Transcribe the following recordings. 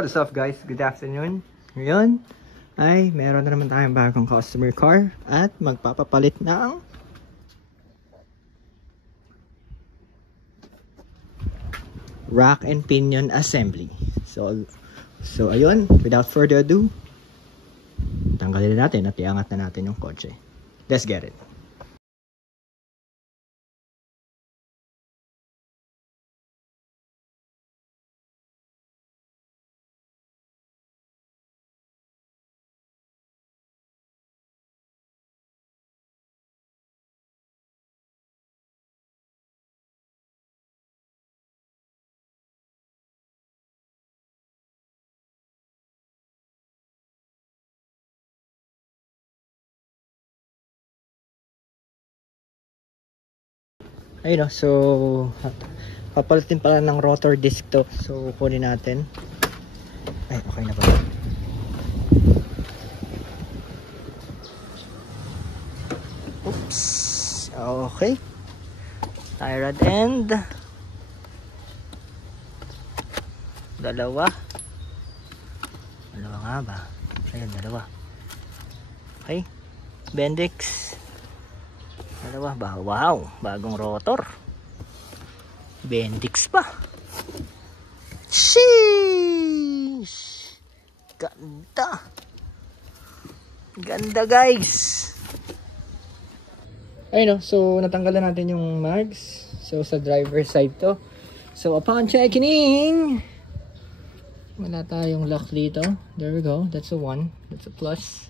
What is up guys? Good afternoon. Ngayon ay meron na naman tayong bagong customer car at magpapapalit ng rack and pinion assembly. So ayun, without further ado, tanggalin na natin at iangat na natin yung kotse. Let's get it. Ayun o, so papalitin pala ng rotor disc to. So kunin natin. Ay, okay na pala. Oops. Okay. Tie rod end. Dalawa nga ba? Ayun, dalawa. Okay. Bendix. Dalawa ba? Wow, bagong rotor. Bendix pa. Sheesh! Ganda. Ganda guys. Ayun o, so natanggalan natin yung mags. So sa driver side to. So upon checking in, wala tayong lock dito. There we go. That's a 1. That's a plus.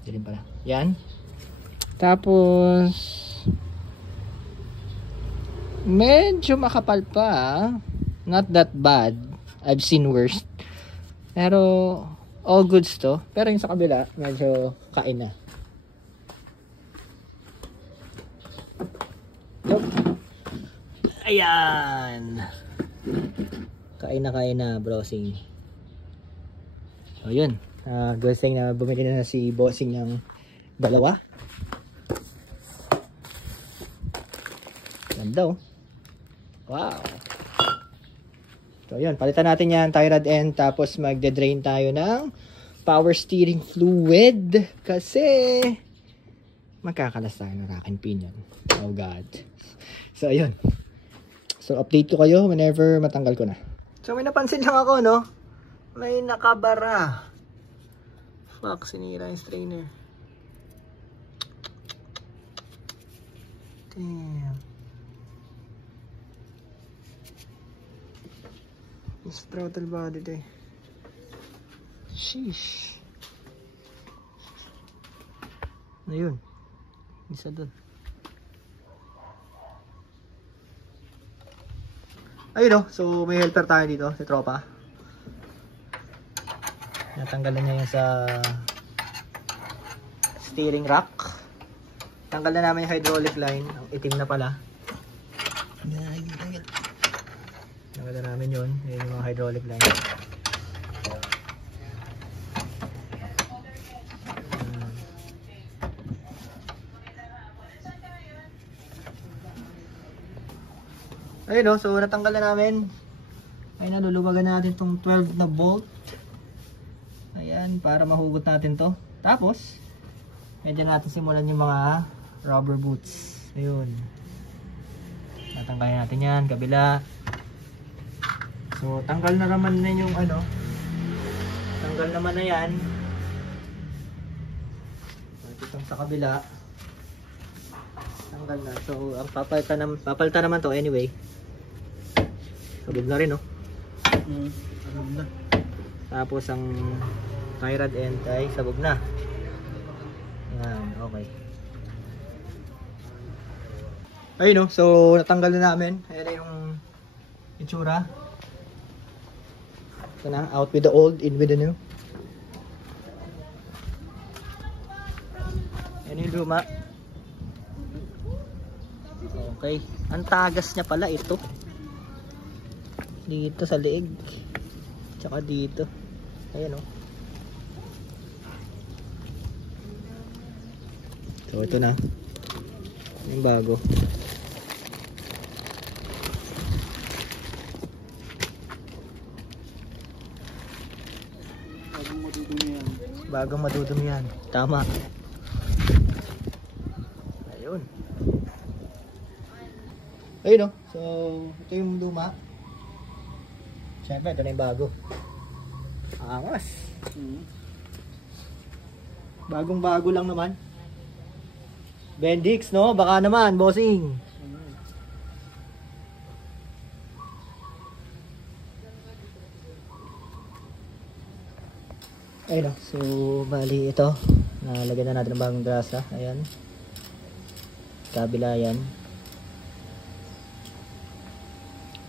Hindi rin pala. Yan. Tapos medyo makapal pa. Not that bad. I've seen worse. Pero all goods to. Pero yung sa kabila medyo kain na. Ayan. Kain na browsing. So yun. Good thing na bumili na si bossing ng dalawa. Ganda oh. Wow. So yun, palitan natin yan, tie rod end, tapos magde-drain tayo ng power steering fluid kasi magkakalas tayo ng rack and pinion. Oh god. So ayun. So update ko kayo whenever matanggal ko na. So may napansin lang ako, no? May nakabara. Fuck, sinira yung strainer. Damn. Yung throttle body day. Sheesh. Ayun. Isa dun. Ayun o. So may helper tayo dito. Si tropa. Natanggalan niya yung sa steering rack. Tanggal na namin yung hydraulic line. Ang itim na pala. Tanggal na namin yun. Yun yung mga hydraulic line. Ayun o. So natanggal na namin. Ayun na, luluwagan natin itong 12 na bolt. Ayan, para mahugot natin to. Tapos medyo natin simulan yung mga rubber boots. Ayun. Natanggalin natin yan, kabila. So tanggal na naman na yung ano. Tanggal naman na yan. Itong sa kabila. Tanggal na. So ang papalitan naman to anyway. Sabog na rin, no? Sabog na. Tapos ang tie rod end ay sabog na. Ayan, okay. Ayun no, so natanggal na namin. Ayan na yung itsura. Ito na, out with the old, in with the new. Ayan yung luma. Okay, ang tagas niya pala ito. Dito sa leeg. Tsaka dito. Ayan o. So ito na. Yung bago. Bagong madudumi yan. Tama. Ayun. Ayun o. So, ito yung luma. Siyempre, ito na yung bago. Angas. Bagong bago lang naman. Bendix, no? Baka naman, bossing. Ayun o. So, bali ito. Nalagyan na natin ng bagong grasa. Ayan. Kabila yan.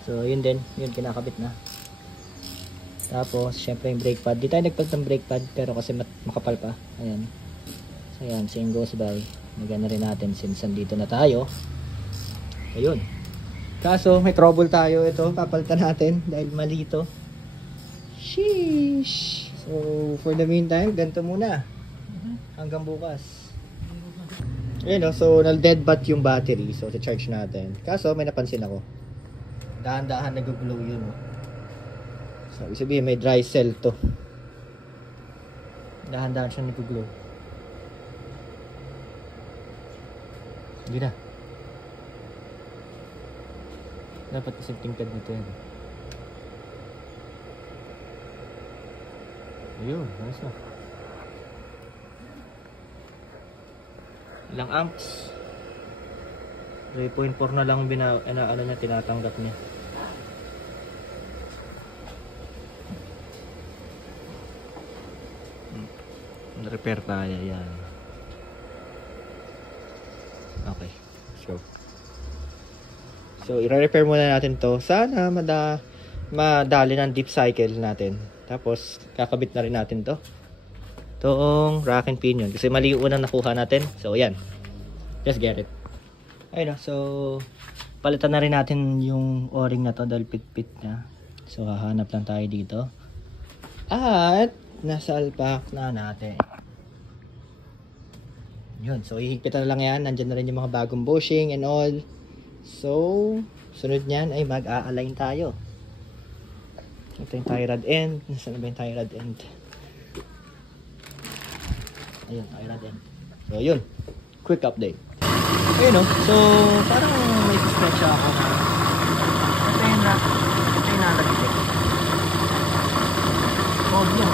So, yun din. Yun, kinakabit na. Tapos, syempre yung brake pad. Di tayo nagpag ng brake pad, pero kasi makapal pa. Ayan. So, ayan. Same goes by. Nagana rin natin since nandito na tayo. Ayun. Kaso, may trouble tayo. Ito, papalitan natin dahil mali ito. Sheesh! So, for the meantime, ganito muna. Hanggang bukas. Ayun o. So, nal-dead bat yung battery. So, charge natin. Kaso, may napansin ako. Dahan-dahan nag-glow yun. So, ibig sabihin may dry cell to. Dahan-dahan siya nag-glow. Hindi na. Dapat kasi tingkad nito yan. Ayun, ayos na. Ilang amps? 3.4 na lang ano niya, tinatanggap niya. Repair tayo yan. Okay, let's go. So, i-repair muna natin to. Sana madali ng deep cycle natin. Tapos, kakabit na rin natin to. Itong rack and pinion. Kasi mali yung unang nakuha natin. So, yan. Just get it. Ayun o. So, palitan na rin natin yung o-ring na to dahil pit-pit na. So, hahanap lang tayo dito. At, nasalpak na natin. Yun. So, ihigpitan na lang yan. Nandyan na rin yung mga bagong bushing and all. So, sunod nyan ay mag-a-align tayo. Ito yung tie rod end. Nasaan ba yung tie rod end? Ayun, tie rod end. So, yun. Quick update. Ayun o. So, parang may suspect siya ako na ito yung nalagay. Oh, yun.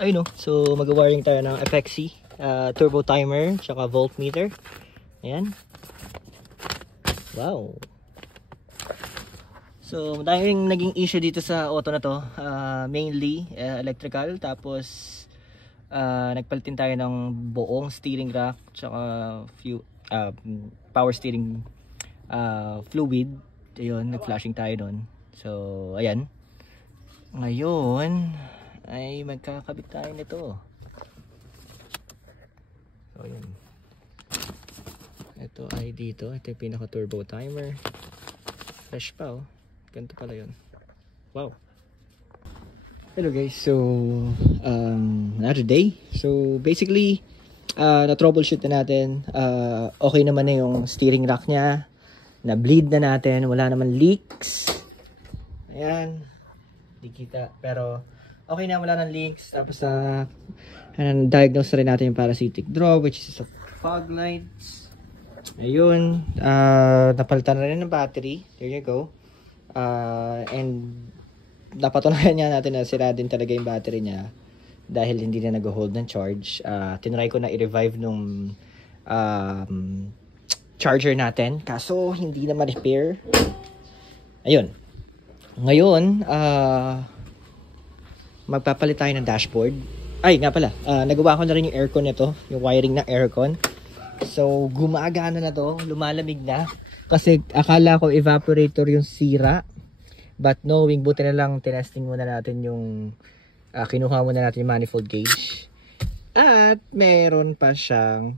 Ayun o. So, mag-wiring tayo ng FXC. Turbo timer, tsaka voltmeter. Ayan. Wow. So, dahil naging issue dito sa auto na to, mainly electrical, tapos nagpalitin tayo ng buong steering rack, tsaka power steering fluid. Ayun, nag-flashing tayo doon. So, ayan. Ngayon ay magkakabit tayo nito. So, ayan. Ito ay dito. Ito yung pinaka turbo timer. Fresh pa oh. Ganito pala yun. Wow. Hello guys. So, another day. So, basically, na-troubleshoot na natin. Okay naman na yung steering rack niya. Na-bleed na natin. Wala naman leaks. Ayan. Di kita. Pero, okay na. Wala nang leaks. Tapos, diagnose rin natin yung parasitic drop, which is a fog lights. Ayun, napalitan na rin ng battery. There you go. And napatunayan niya natin na sira din talaga yung battery niya dahil hindi na nag-hold ng charge. Tinry ko na i-revive nung charger natin, kaso hindi na ma-repair. Ayun. Ngayon, magpapalit tayo ng dashboard. Ay, nga pala, nagawa ko na rin yung aircon nito, yung wiring ng aircon. So, gumagana na to, lumalamig na. Kasi akala ko evaporator yung sira. But knowing, buti na lang tinesting muna natin yung, kinuha muna natin yung manifold gauge. At meron pa siyang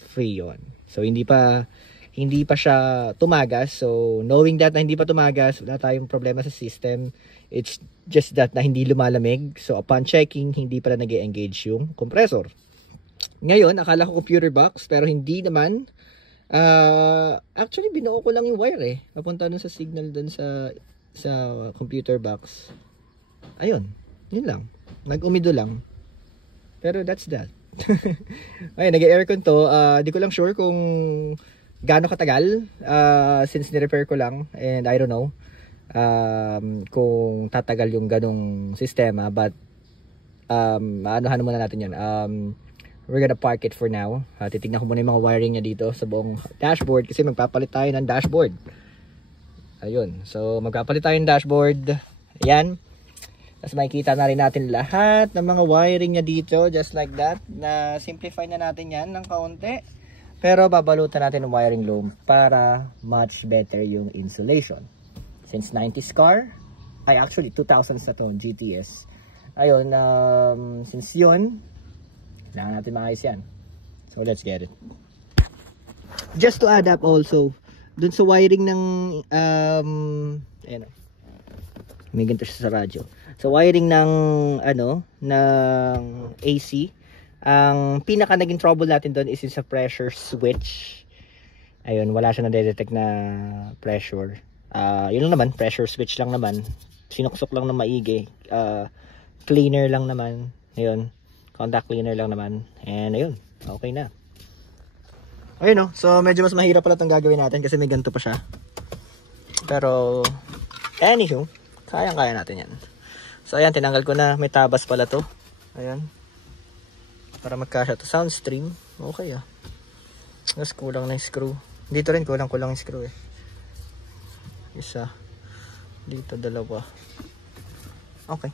freon. So, hindi pa siya tumagas. So, knowing that na hindi pa tumagas, wala tayong problema sa system. It's just that na hindi lumalamig. So, upon checking, hindi pala nag-engage yung compressor. Ngayon, akala ko computer box, pero hindi naman. Actually, binuo ko lang yung wire eh. Papunta dun sa signal dun sa computer box. Ayun, yun lang. Nag-umido lang. Pero that's that. Ayun, nag-aircon to. Di ko lang sure kung gaano katagal since ni-repair ko lang. And I don't know kung tatagal yung ganong sistema. But ano muna natin yan. We're gonna park it for now. Titignan ko muna yung mga wiring niya dito sa buong dashboard kasi magpapalit tayo ng dashboard. Ayun. So, magpapalit tayo ng dashboard. Ayan. Tapos makikita na rin natin lahat ng mga wiring niya dito. Just like that. Na simplify na natin yan ng kaunti. Pero babalutan natin ng wiring loom para much better yung insulation. Since 90s car, ay actually 2000s na to, GTS. Ayun, since yun, kailangan natin maayos yan. So, let's get it. Just to add up also, dun sa wiring ng, ayun, may ganito siya sa radyo. So, wiring ng, ng AC, ang pinaka naging trouble natin dun is sa pressure switch. Ayun, wala siya na-detect na pressure. Yun lang naman, pressure switch lang naman. Sinuksok lang na maigi. Cleaner lang naman. Ayun. Contact cleaner lang naman. And ayun, okay na. Ayun, no? So medyo mas mahirap pala itong gagawin natin kasi may ganito pa siya. Pero anywho, kayang-kaya natin yan. So ayan, tinanggal ko na. May tabas pala to. Ayan. Para magkasya to. Sound stream. Okay ah. Tapos kulang na yung screw. Dito rin kulang yung screw eh. Isa. Dito dalawa. Okay.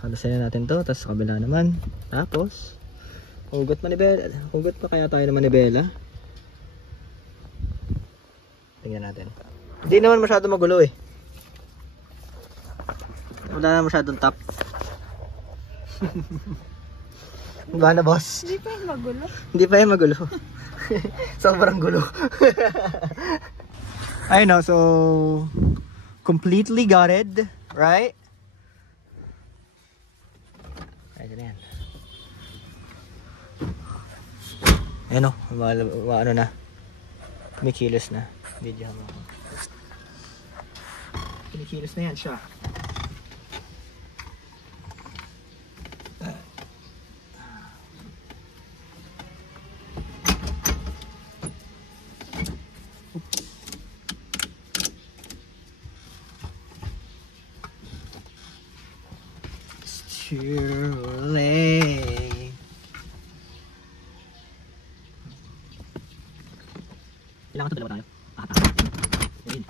Kalasayan natin to, tapos sa kabila naman. Tapos, hugot manibela. Hugot pa kaya tayo ng manibela? Tingnan natin. Hindi naman masyado magulo eh. Wala na masyadong top. Ba na boss? Hindi pa yung magulo. Hindi pa yung magulo. Sobrang gulo. I know, so completely gutted, right? Ayan. Ayan o, ano na. Kumikilos na. Video mo. Kumikilos na yan siya. Surely. Kailangan ito dalawa tayo. Ayun.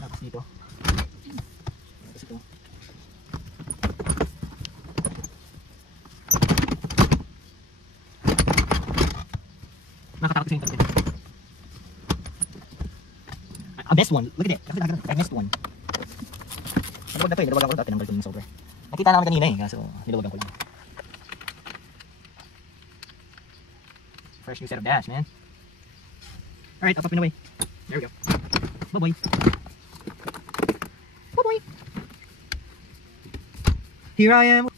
Tapos dito. Tapos ito. Nakatakot sa internet. I missed one. Look at it. I missed one. Naluwag na ito eh. Naluwagan ko ito. Tinanggal ko yung software. Nakita namin kanina eh. Kaso niluwagan ko lang. Fresh new set of dash, man. Alright, I'll pop it away. There we go. Bye-bye. Bye-bye. Here I am.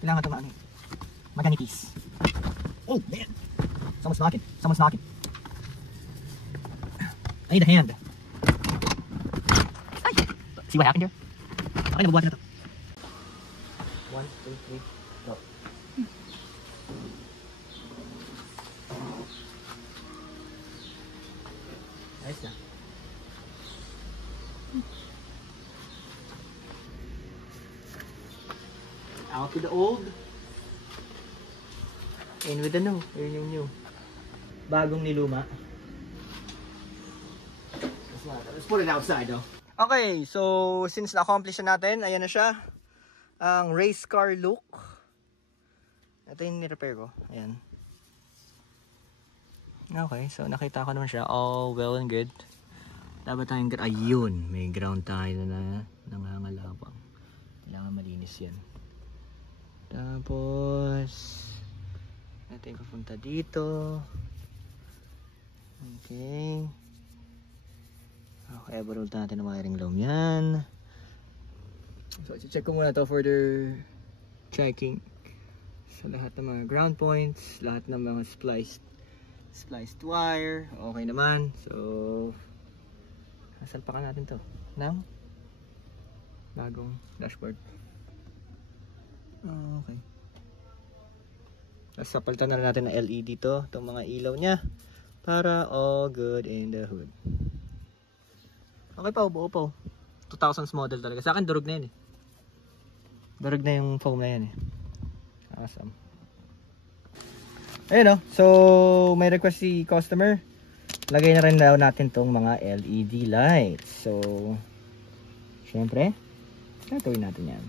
Kailangan ito maano. Maganipis. Oh, man. Someone's knocking. Someone's knocking. I need a hand. Ay! See what happened here? Okay, nabubuhat na ito. 1, 2, 3, go. Nice na. Out with the old. In with the new. Yun yung new. Bagong niluma. Let's put it outside though. Okay, so since na-accomplish na natin, ayan na siya. Ang race car look. Ito yung ni-repair ko. Ayan. Okay, so nakita ko naman siya. All well and good. Dapat tayong ayun. May ground tayo na nangangalabang. Kailangan malinis yan. Tapos natin papunta dito. Okay. Okay, barulta natin ang wiring loom yan. So, check ko muna to for the checking. So, lahat ng mga ground points, lahat ng mga spliced wire, okay naman. So, nasalpa ka natin to ng bagong dashboard. Okay. Tapos, sapalitan na natin ng LED to, itong mga ilaw niya, para all good in the hood. Okay pa, buo pa. 2000s model talaga. Sa akin, durog na yun eh. Durog na yung foam na yan eh. Awesome. Ayun o. So, may request si customer. Lagay na rin daw natin tong mga LED lights. So, syempre, gagawin natin yan.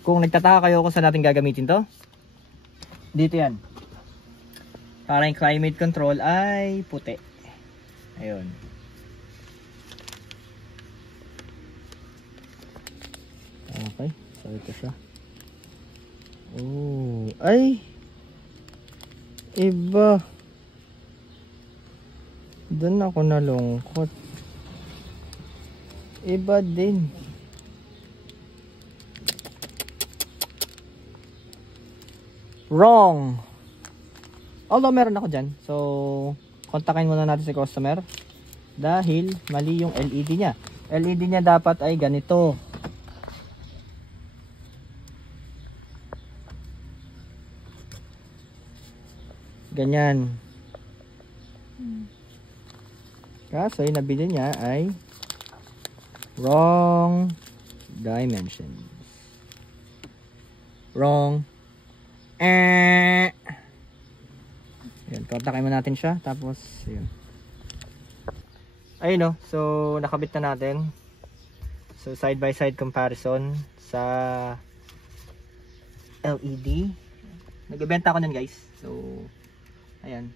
Kung nagtataka kayo kung saan natin gagamitin to, dito yan. Para yung climate control ay puti. Ayun. Okay, so ito siya. Oh, ay iba. Doon ako nalungkot. Iba din. Wrong. Although meron ako dyan. So, kontakin muna natin si customer. Dahil mali yung LED niya. LED niya dapat ay ganito. Ganyan. Kaso yung nabili niya ay wrong dimensions. Wrong. Ayan, kontakin mo natin siya. Tapos, yun. Ayun o. So, nakabit na natin. So, side by side comparison sa LED. Nagbebenta ako nun guys. So, ayan.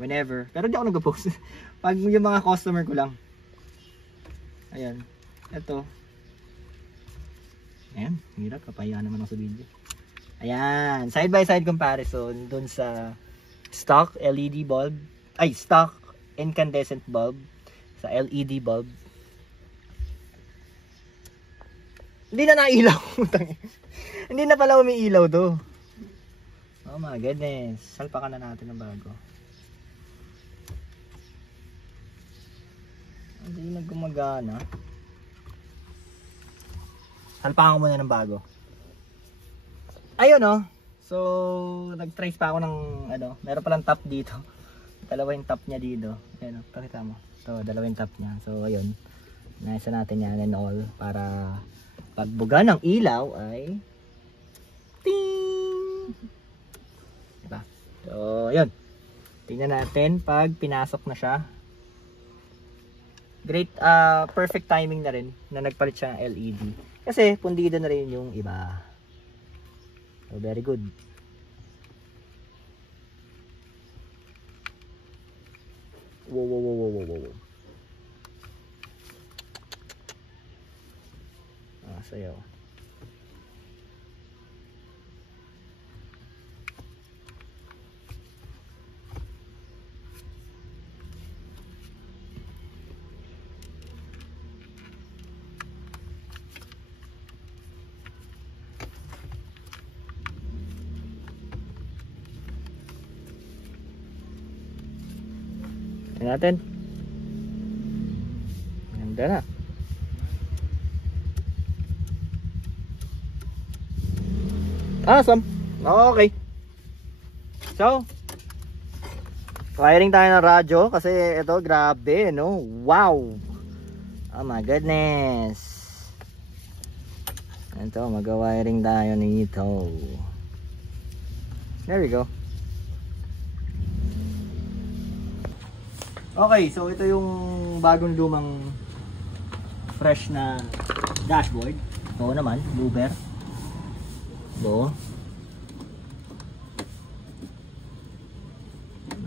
Whenever. Pero di ako nag-post. Pag yung mga customer ko lang. Ayan. Ito. Ayan. Hirap. Kapayaan naman ako sa video. Ayan. Side by side comparison dun sa stock LED bulb. Ay, stock incandescent bulb. Sa LED bulb. Hindi na nailaw. Hindi na pala umiilaw do. Oh my goodness. Salpakan na natin ng bago. Hindi na gumagana. Salpakan ko muna ng bago. Ayun oh. So, nag-trace pa ako ng ano, meron palang top dito. Dalawa yung top niya dito. Ayun oh, pakita mo. So, dalawa yung top niya. So, ayun. Nasa natin yan and all para pagbuga ng ilaw ay ting! Diba? So, yun. Tingnan natin pag pinasok na siya. Great, perfect timing na rin na nagpalit siya ng LED. Kasi, pundido na rin yung iba. So, very good. Wow, wow, wow, wow, wow, wow. Sayaw. Tingnan natin. Ganda na. Awesome. Okay. So, wiring tayo ng radyo kasi ito grabe, no? Wow. Oh my goodness. Ito, mag-wiring tayo nito. There we go. Okay, so ito yung bagong lumang fresh na dashboard. Ito naman, Luber. Ito.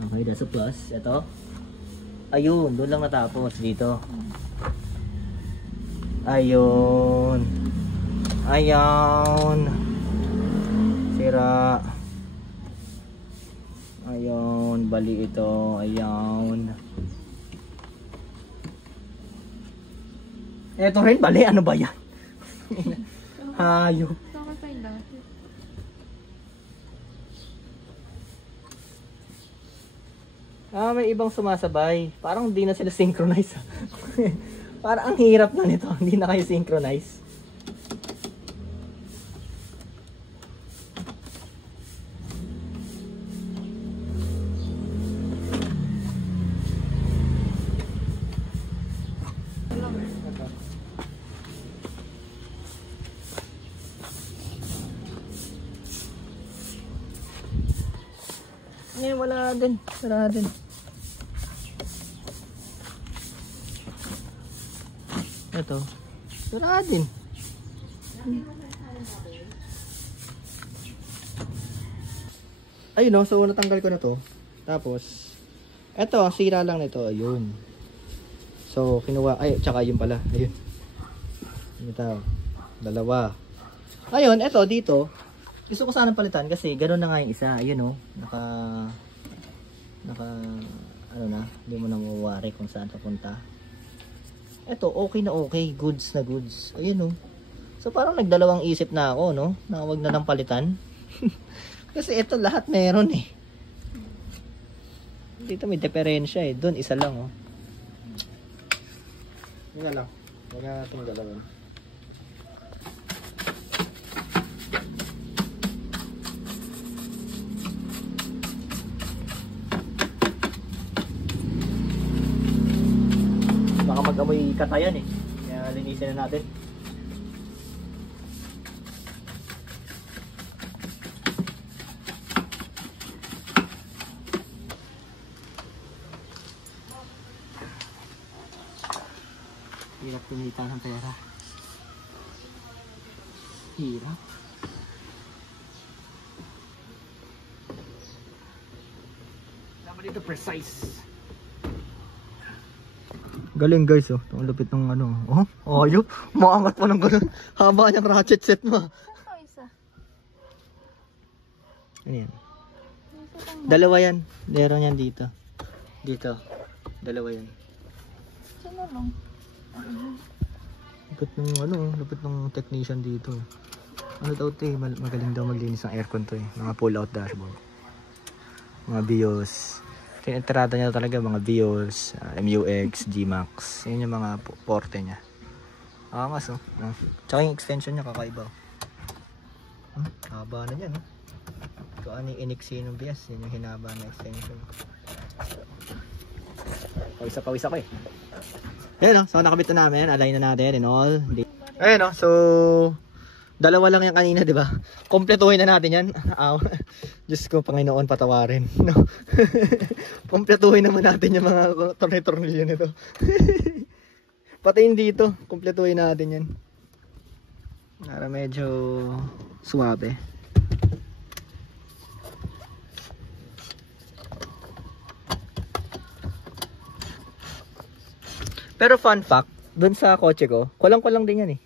Okay, that's a plus. Ito. Ayun, doon lang natapos dito. Ayun. Ayun. Sira. Ayun, bali ito. Ayun. Eto rin, bali. Ano ba yan? Hayop. May ibang sumasabay. Parang hindi na sila synchronize. Parang ang hirap na nito. Hindi na kayo synchronize. Wala din. Wala din. Ito. Wala din. Ayun, no? So natanggal ko na to. Tapos eto, ang sira lang nito. Ayun. So kinuha. Ay, tsaka yun pala. Ayun. Ito. Dalawa. Ayun, eto dito. Gusto ko sanang palitan kasi ganoon na nga yung isa. Ayun, no? Naka ano na, hindi mo na mawari kung saan papunta. Eto, okay na okay, goods na goods. Ayun, no. So parang nagdalawang isip na ako, no, na wag na lang palitan. Kasi ito lahat meron eh. Dito may diferensya eh, doon isa lang, oh. Yun na lang, wag na natin galawin. Mag-amoy katayan eh. Kaya linisin na natin. Hirap kumita ng pera. Hirap. Dapat dito precise. Galing guys, oh. Ang lupit ng ano. Oh, ayop. Maangat pa ng ganun. Haba niyang ratchet set mo. Ito isa. Ano yan? Dalawa yan. Meron yan dito. Dito. Dalawa yan. Sino lang? Lupit ng ano, lupit ng technician dito. Ano daw ito eh. Magaling daw maglinis ng aircon to eh. Mga pull out dashboard. Mga BIOS. Entrada niya talaga mga BIOS, MUX, GMAX. Yun yung mga porte niya. Angas, oh. Tsaka yung extension niya kakaiba. Haba na yan, oh. Ito ano yung iniksi ng bias. Yun yung hinaba na extension. Pawisa ako eh. Ayan, oh. So nakabit na namin. Align na natin and all. Ayan, oh. So dalawa lang yan kanina, di ba? Kompletuhin na natin yan. Diyos ko, Panginoon, patawarin. No? Kompletuhin naman natin yung mga tornilyo nito. Pati hindi dito, kompletuhin natin yan. Para medyo suwabe. Pero fun fact, dun sa kotse ko, kulang-kulang din yan eh.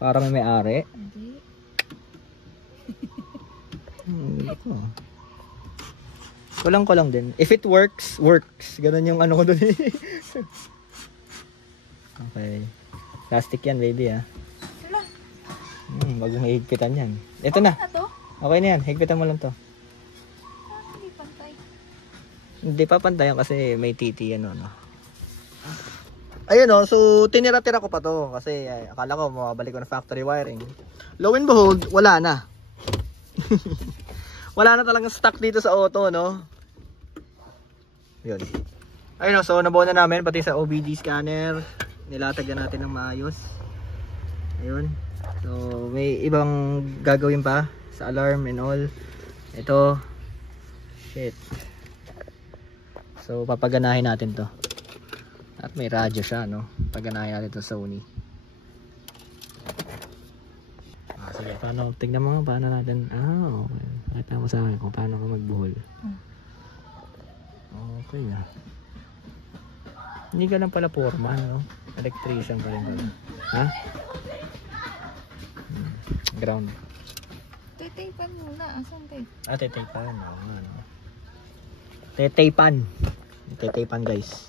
Parang may ari. Hindi. Kulang-kulang din. If it works, works. Ganun yung ano ko dun eh. Okay. Plastic yan, baby, ah. Wag mong higpitan yan. Ito na. Okay na yan. Higpitan mo lang to. Hindi pantay. Hindi pa pantayan kasi may titi yan, no? Ayun, oh, so tinira-tira ko pa to kasi akala ko mabalik ko na factory wiring. Lo and behold, wala na. Wala na talagang stock dito sa auto, no? Yun. Ayun, oh, so nabuo na namin pati sa OBD scanner. Nilatag na natin ng maayos. Ayun. So may ibang gagawin pa sa alarm and all. Ito. Shit. So papaganahin natin to. At may radyo siya, no? Paganahin natin ito sa Sony. Sige, paano? Tignan mo nga, paano natin? Okay. Nakita mo sa akin kung paano ko magbuhol. Okay, ah. Hindi ka lang pala foreman, no? Electrician ka rin pala. Ha? Ground. Titaypan muna. Asan tayo? Tetaypan. Tetaypan. Tetaypan guys.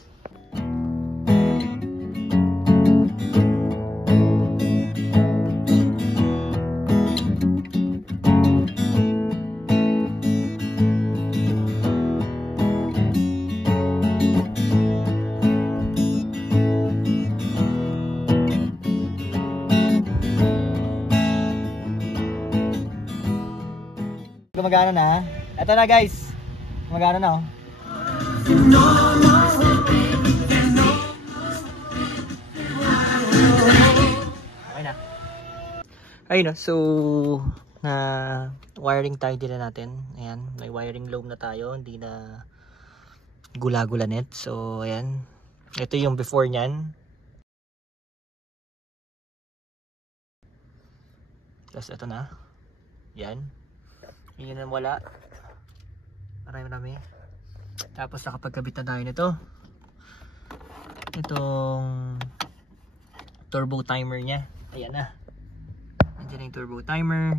Gumagana na. Ito na guys. Gumagana na oh. Okay na. Ayun no. So na wiring tayo din na natin. Ayan. May wiring loom na tayo. Hindi na gula-gula net. So ayan. Ito yung before nyan. Tapos ito na. Yan. Yun na wala. Marami. Tapos nakapagkabit na tayo nito. Itong turbo timer nya. Ayan na. Nandiyan yung turbo timer.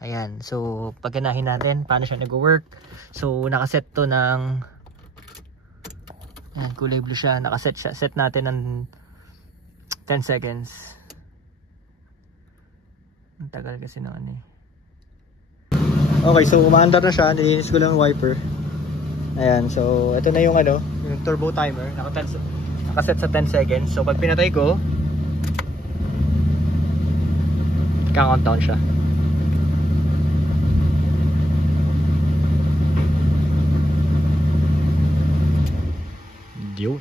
Ayan. So pagganahin natin paano siya nag-work. So nakaset to ng ayan, kulay blue siya. Nakaset siya. Set natin ng 10 seconds. Ang tagal kasi na ano eh. Okay, so umaandar na siya. Nilinis ko lang yung wiper. Ayan, so ito na yung ano, yung turbo timer. Nakaset sa 10 seconds. So pag pinatay ko, countdown siya. Yun.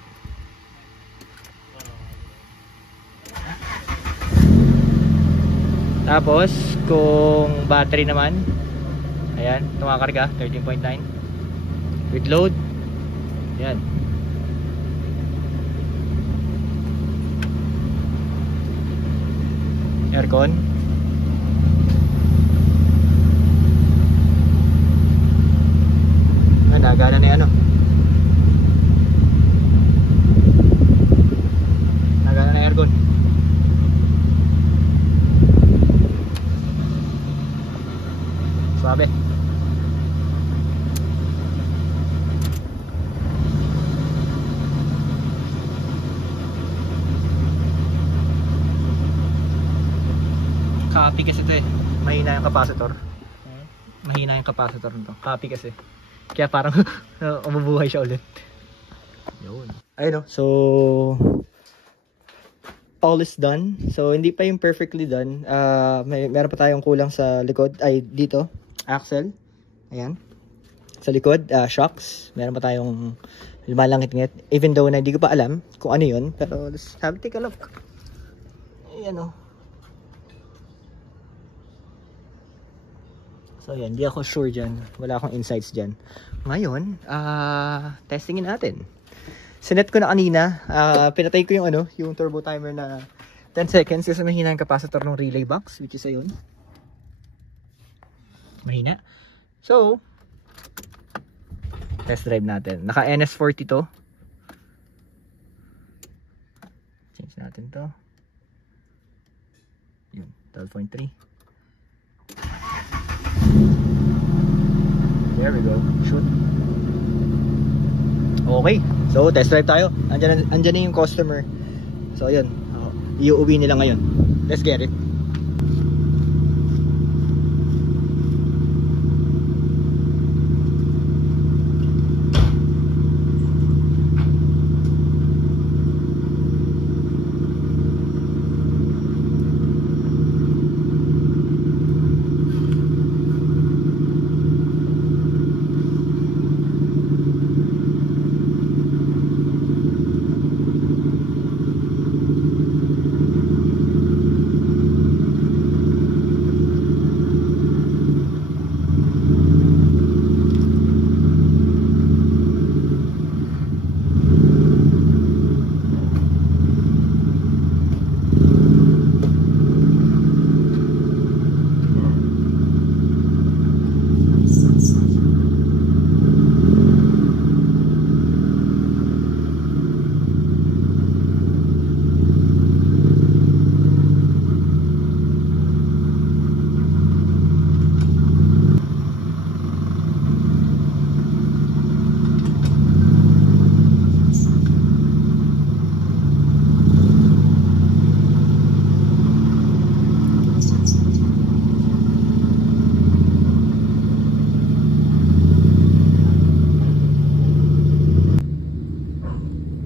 Tapos kung battery naman, ayan, tumakarga 13.9 with load. Ayan. Aircon. Nagana na 'yung ano. Nagana na aircon. Suabe. Copy kasi ito eh. Mahina yung capacitor. Mahina yung capacitor nito. Copy kasi. Kaya parang umubuhay siya ulit. Yun. Ayun o. So all is done. So hindi pa yung perfectly done. Meron pa tayong kulang sa likod. Ay dito. Axle. Ayan. Sa likod. Shocks. Meron pa tayong lumalangit-ngit. Even though na hindi ko pa alam kung ano yun. Pero let's have a take a look. Ayan o. So yan, hindi ako sure dyan. Wala akong insights dyan. Ngayon, testingin natin. Sinet ko na kanina. Pinatay ko yung ano, yung turbo timer na 10 seconds kasi mahina yung capacitor ng relay box, which is ayun. Mahina. So, test drive natin. Naka NS40 to. Change natin to. Yun, 12.3. There we go. Shoot. Okay. So, test drive tayo. Andyan na yung customer. So, ayun. Iuuwi nila ngayon. Let's get it.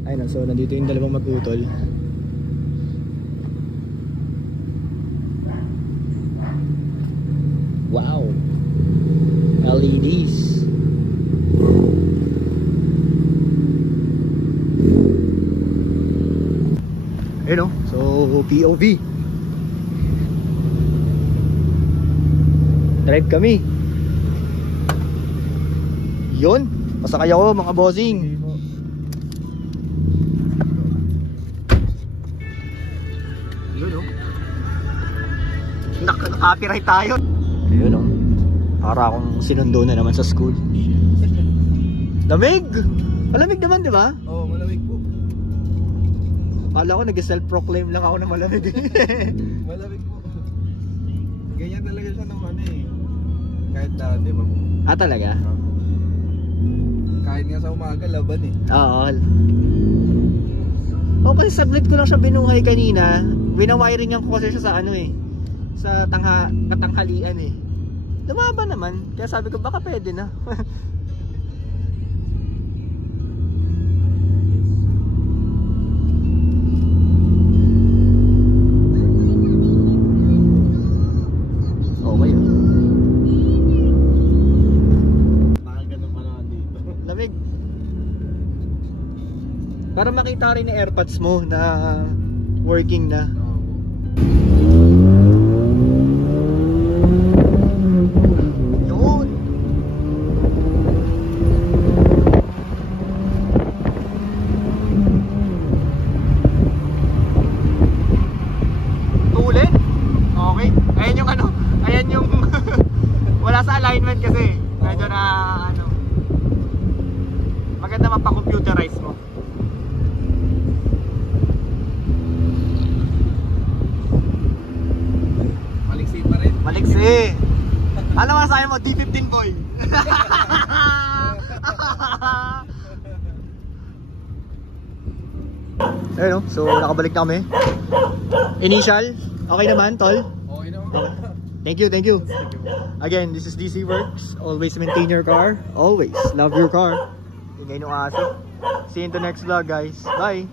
Ayun, so nandito yung dalawang mag-utol. Wow! LEDs. Ayun, so POV. Drive kami. Yun, pasakay ako mga bossing. Yun o. Naka-copyright tayo. Ayun o. Para akong sinundo na naman sa school. Lamig! Malamig naman, di ba? Oo, malamig po. Kala ko nag-self-proclaim lang ako na malamig. Malamig po. Ganyan talaga siya ng ano eh. Kahit dati ba? Ah, talaga? Kahit nga sa umaga, laban eh. Oo. O kasi saglit ko lang siya binuhay kanina. Winawiringan ko kasi siya sa ano eh. Sa katanghalian eh. Lumaba naman. Kaya sabi ko baka pwede na. Okay. Baka ganun pa naman dito. Lamig. Para makita rin ni AirPods mo na working na. Oo. Yun. Tulin. Okay. Ayan yung ano. Ayan yung wala sa alignment kasi. Medyo na ano. Maganda mapa-computerize mo. Maliksi pa rin. Maliksi. Ano masasabi mo? D15 boy. Ayun, so nakabalik na kami. Initial, okay naman, tol? Okay naman. Thank you, thank you. Again, this is DC Works. Always maintain your car. Always love your car. Ingay nung aso. See you in the next vlog, guys. Bye!